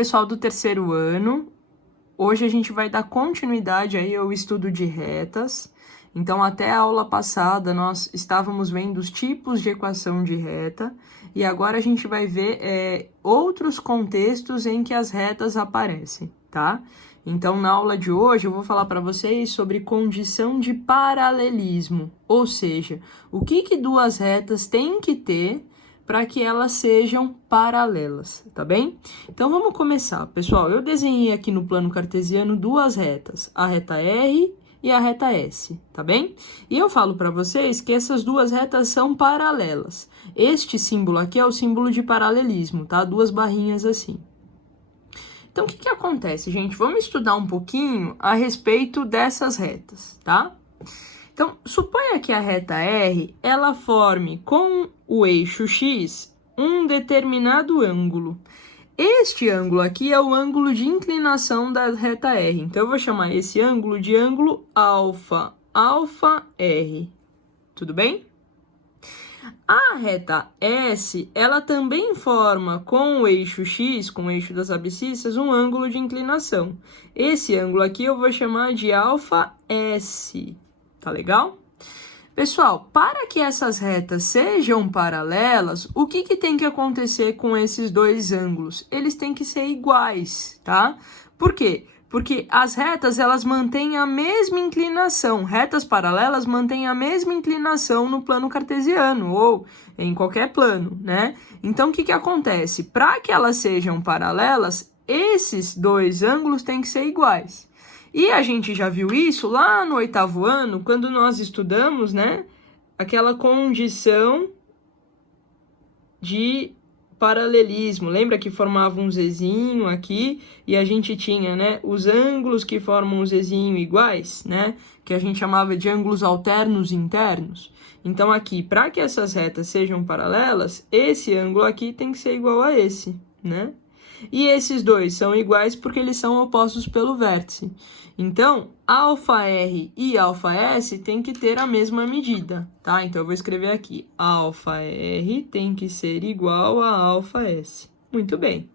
pessoal do terceiro ano. Hoje a gente vai dar continuidade aí ao estudo de retas. Então, até a aula passada, nós estávamos vendo os tipos de equação de reta. E agora a gente vai ver outros contextos em que as retas aparecem, tá? Então, na aula de hoje, eu vou falar para vocês sobre condição de paralelismo. Ou seja, o que duas retas têm que ter para que elas sejam paralelas, tá bem? Então, vamos começar. Pessoal, eu desenhei aqui no plano cartesiano duas retas, a reta R e a reta S, tá bem? E eu falo para vocês que essas duas retas são paralelas. Este símbolo aqui é o símbolo de paralelismo, tá? Duas barrinhas assim. Então, o que acontece, gente? Vamos estudar um pouquinho a respeito dessas retas, tá? Então, suponha que a reta R, ela forme com o eixo X um determinado ângulo. Este ângulo aqui é o ângulo de inclinação da reta R. Então, eu vou chamar esse ângulo de ângulo alfa, alfa R. Tudo bem? A reta S, ela também forma com o eixo X, com o eixo das abscissas, um ângulo de inclinação. Esse ângulo aqui eu vou chamar de alfa S. Tá legal? Pessoal, para que essas retas sejam paralelas, o que tem que acontecer com esses dois ângulos? Eles têm que ser iguais, tá? Por quê? Porque as retas, elas mantêm a mesma inclinação. Retas paralelas mantêm a mesma inclinação no plano cartesiano ou em qualquer plano, né? Então, o que acontece? Para que elas sejam paralelas, esses dois ângulos têm que ser iguais. E a gente já viu isso lá no 8º ano, quando nós estudamos, né, aquela condição de paralelismo. Lembra que formava um Zzinho aqui e a gente tinha, né, os ângulos que formam um Zzinho iguais, né, que a gente chamava de ângulos alternos internos. Então aqui, para que essas retas sejam paralelas, esse ângulo aqui tem que ser igual a esse, né? E esses dois são iguais porque eles são opostos pelo vértice. Então, alfa R e alfa S tem que ter a mesma medida, tá? Então, eu vou escrever aqui, alfa R tem que ser igual a alfa S. Muito bem.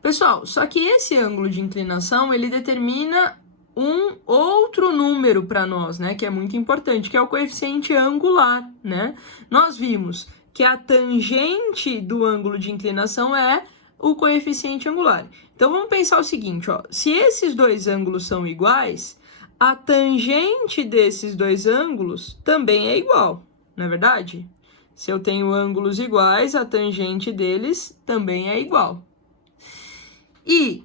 Pessoal, só que esse ângulo de inclinação, ele determina um outro número para nós, né? Que é muito importante, que é o coeficiente angular, né? Nós vimos que a tangente do ângulo de inclinação é o coeficiente angular. Então, vamos pensar o seguinte, ó. Se esses dois ângulos são iguais, a tangente desses dois ângulos também é igual, não é verdade? Se eu tenho ângulos iguais, a tangente deles também é igual. E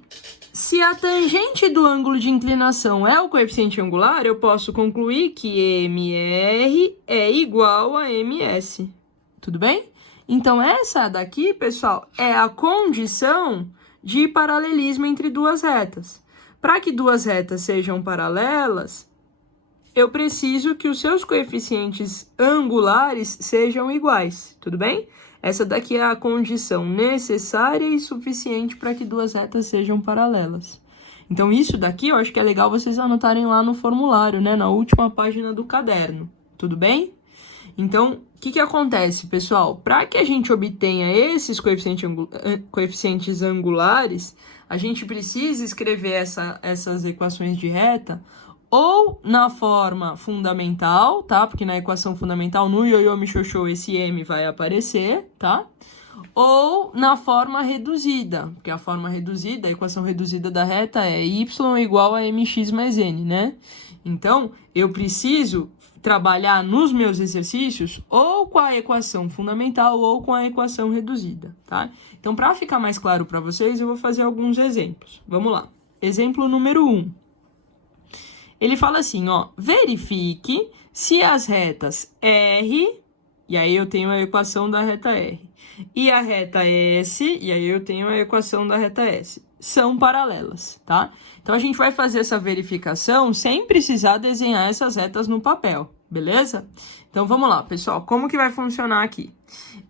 se a tangente do ângulo de inclinação é o coeficiente angular, eu posso concluir que MR é igual a MS. Tudo bem? Então, essa daqui, pessoal, é a condição de paralelismo entre duas retas. Para que duas retas sejam paralelas, eu preciso que os seus coeficientes angulares sejam iguais, tudo bem? Essa daqui é a condição necessária e suficiente para que duas retas sejam paralelas. Então, isso daqui eu acho que é legal vocês anotarem lá no formulário, né? Na última página do caderno, tudo bem? Então, o que acontece, pessoal? Para que a gente obtenha esses coeficientes angulares, a gente precisa escrever essas equações de reta ou na forma fundamental, tá? Porque na equação fundamental, no ioiô michôchô, esse M vai aparecer, tá? Ou na forma reduzida, porque a forma reduzida, a equação reduzida da reta é y igual a mx mais n, né? Então, eu preciso trabalhar nos meus exercícios ou com a equação fundamental ou com a equação reduzida, tá? Então, para ficar mais claro para vocês, eu vou fazer alguns exemplos. Vamos lá. Exemplo número 1. Ele fala assim, ó, verifique se as retas R, e aí eu tenho a equação da reta R, e a reta S, e aí eu tenho a equação da reta S, são paralelas, tá? Então, a gente vai fazer essa verificação sem precisar desenhar essas retas no papel, beleza? Então, vamos lá, pessoal. Como que vai funcionar aqui?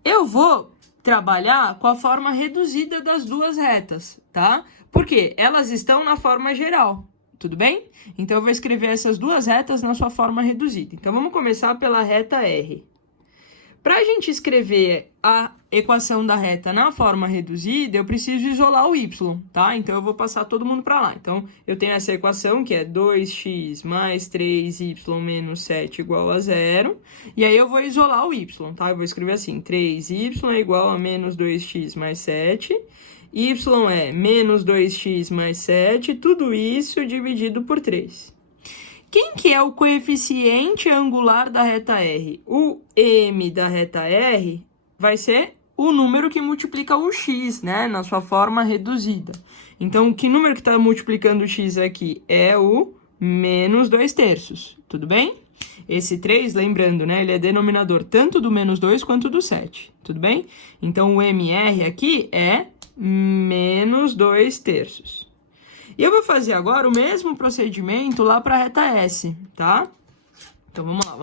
Eu vou trabalhar com a forma reduzida das duas retas, tá? Porque elas estão na forma geral, tudo bem? Então, eu vou escrever essas duas retas na sua forma reduzida. Então, vamos começar pela reta R. Para a gente escrever a equação da reta na forma reduzida, eu preciso isolar o y, tá? Então, eu vou passar todo mundo para lá. Então, eu tenho essa equação que é 2x mais 3y menos 7 igual a 0. E aí, eu vou isolar o y, tá? Eu vou escrever assim, 3y é igual a menos 2x mais 7. Y é menos 2x mais 7, tudo isso dividido por 3. Quem que é o coeficiente angular da reta R? O m da reta R vai ser o número que multiplica o x, né? Na sua forma reduzida. Então, que número que está multiplicando o x aqui? É o menos 2/3, tudo bem? Esse 3, lembrando, né? Ele é denominador tanto do menos 2 quanto do 7, tudo bem? Então, o MR aqui é menos 2/3. E eu vou fazer agora o mesmo procedimento lá para a reta S, tá? Então, vamos lá,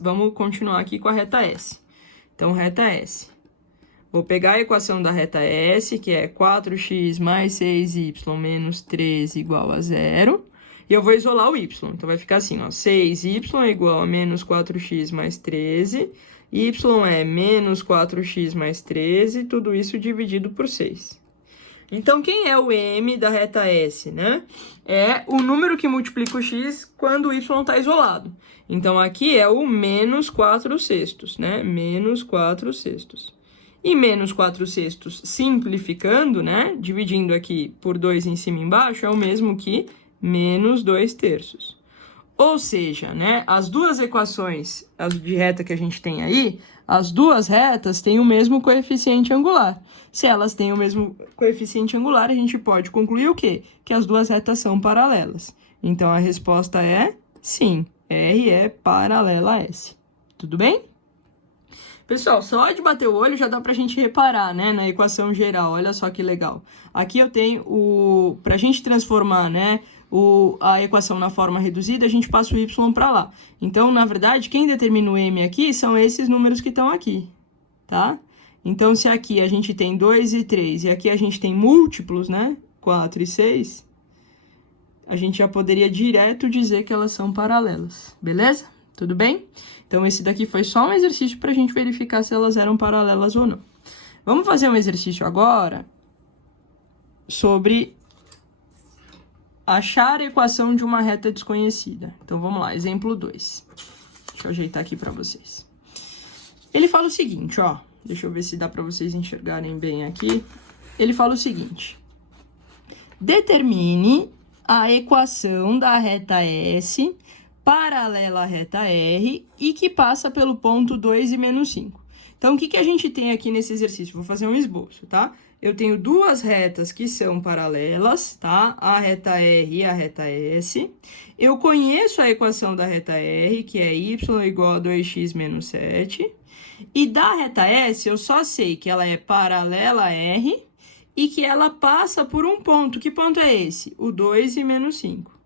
vamos continuar aqui com a reta S. Então, reta S. Vou pegar a equação da reta S, que é 4x mais 6y menos 13 igual a 0. E eu vou isolar o y. Então, vai ficar assim, ó, 6y é igual a menos 4x mais 13. Y é menos 4x mais 13, tudo isso dividido por 6. Então, quem é o m da reta S, né? É o número que multiplica o x quando o y está isolado. Então, aqui é o menos 4/6, né? Menos 4/6. E menos 4/6, simplificando, né? Dividindo aqui por 2 em cima e embaixo, é o mesmo que menos 2/3. Ou seja, né? As duas equações de reta que a gente tem aí, as duas retas têm o mesmo coeficiente angular. Se elas têm o mesmo coeficiente angular, a gente pode concluir o quê? Que as duas retas são paralelas. Então, a resposta é sim, R é paralela a S. Tudo bem? Pessoal, só de bater o olho já dá pra gente reparar, né, na equação geral. Olha só que legal. Aqui eu tenho pra gente transformar, né, a equação na forma reduzida, a gente passa o y para lá. Então, na verdade, quem determina o m aqui são esses números que estão aqui, tá? Então, se aqui a gente tem 2 e 3 e aqui a gente tem múltiplos, né, 4 e 6, a gente já poderia direto dizer que elas são paralelas, beleza? Tudo bem? Então, esse daqui foi só um exercício para a gente verificar se elas eram paralelas ou não. Vamos fazer um exercício agora sobre achar a equação de uma reta desconhecida. Então, vamos lá, exemplo 2. Deixa eu ajeitar aqui para vocês. Ele fala o seguinte, ó. Deixa eu ver se dá para vocês enxergarem bem aqui. Ele fala o seguinte. Determine a equação da reta S paralela à reta R e que passa pelo ponto 2 e menos 5. Então, o que a gente tem aqui nesse exercício? Vou fazer um esboço, tá? Eu tenho duas retas que são paralelas, tá? A reta R e a reta S. Eu conheço a equação da reta R, que é y igual a 2x menos 7. E da reta S, eu só sei que ela é paralela a R e que ela passa por um ponto. Que ponto é esse? O 2 e menos 5.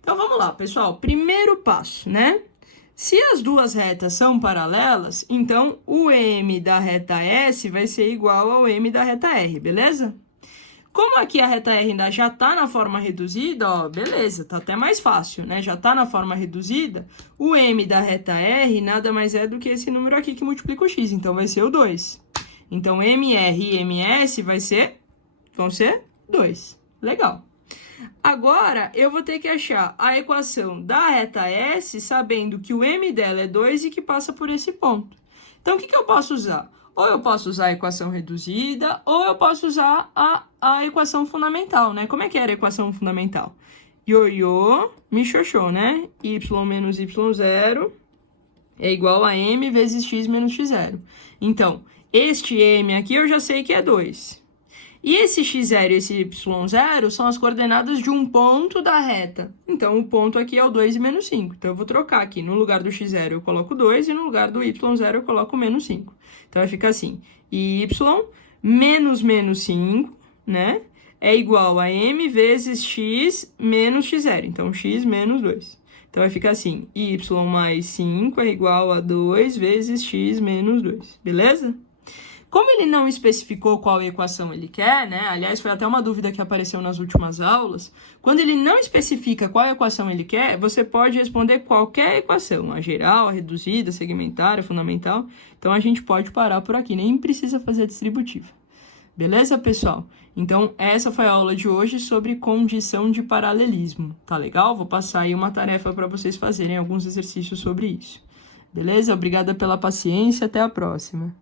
Então, vamos lá, pessoal. Primeiro passo, né? Se as duas retas são paralelas, então o m da reta S vai ser igual ao m da reta R, beleza? Como aqui a reta R ainda já está na forma reduzida, ó, beleza, tá até mais fácil, né? Já está na forma reduzida, o m da reta R nada mais é do que esse número aqui que multiplica o x, então vai ser o 2. Então, MR e MS vão ser 2. Legal. Agora, eu vou ter que achar a equação da reta S, sabendo que o m dela é 2 e que passa por esse ponto. Então, o que eu posso usar? Ou eu posso usar a equação reduzida, ou eu posso usar a equação fundamental, né? Como é que era a equação fundamental? Ioiô, michoxô, né? Y menos Y0 é igual a m vezes x menos x0. Então, este m aqui eu já sei que é 2. E esse x0 e esse y0 são as coordenadas de um ponto da reta. Então, o ponto aqui é o 2 e menos 5. Então, eu vou trocar aqui. No lugar do x0 eu coloco 2 e no lugar do y0 eu coloco menos 5. Então, vai ficar assim. Y menos 5, né? É igual a m vezes x menos x0. Então, x menos 2. Então, vai ficar assim. Y mais 5 é igual a 2 vezes x menos 2. Beleza? Como ele não especificou qual equação ele quer, né? Aliás, foi até uma dúvida que apareceu nas últimas aulas. Quando ele não especifica qual equação ele quer, você pode responder qualquer equação, a geral, a reduzida, a segmentária, a fundamental. Então, a gente pode parar por aqui, nem precisa fazer a distributiva. Beleza, pessoal? Então, essa foi a aula de hoje sobre condição de paralelismo. Tá legal? Vou passar aí uma tarefa para vocês fazerem alguns exercícios sobre isso. Beleza? Obrigada pela paciência. Até a próxima.